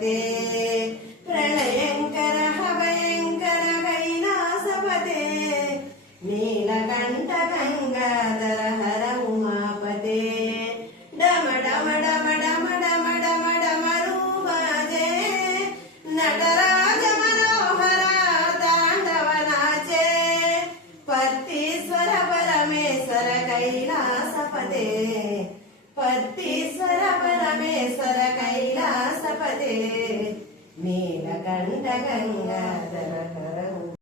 कैलासपते प्रलयंकर भयंकर कैलासपते नीलकंठ गंगाधर हर उमापते डम डम डम डम डम डम डमरूबाजे नटराज मनोहर तांडव नाचे पत्तीश्वर परमेश्वर कैलासपते पत्तीश्वर परमेश्वर कैलासपते नीलकंठ गंगाधर हर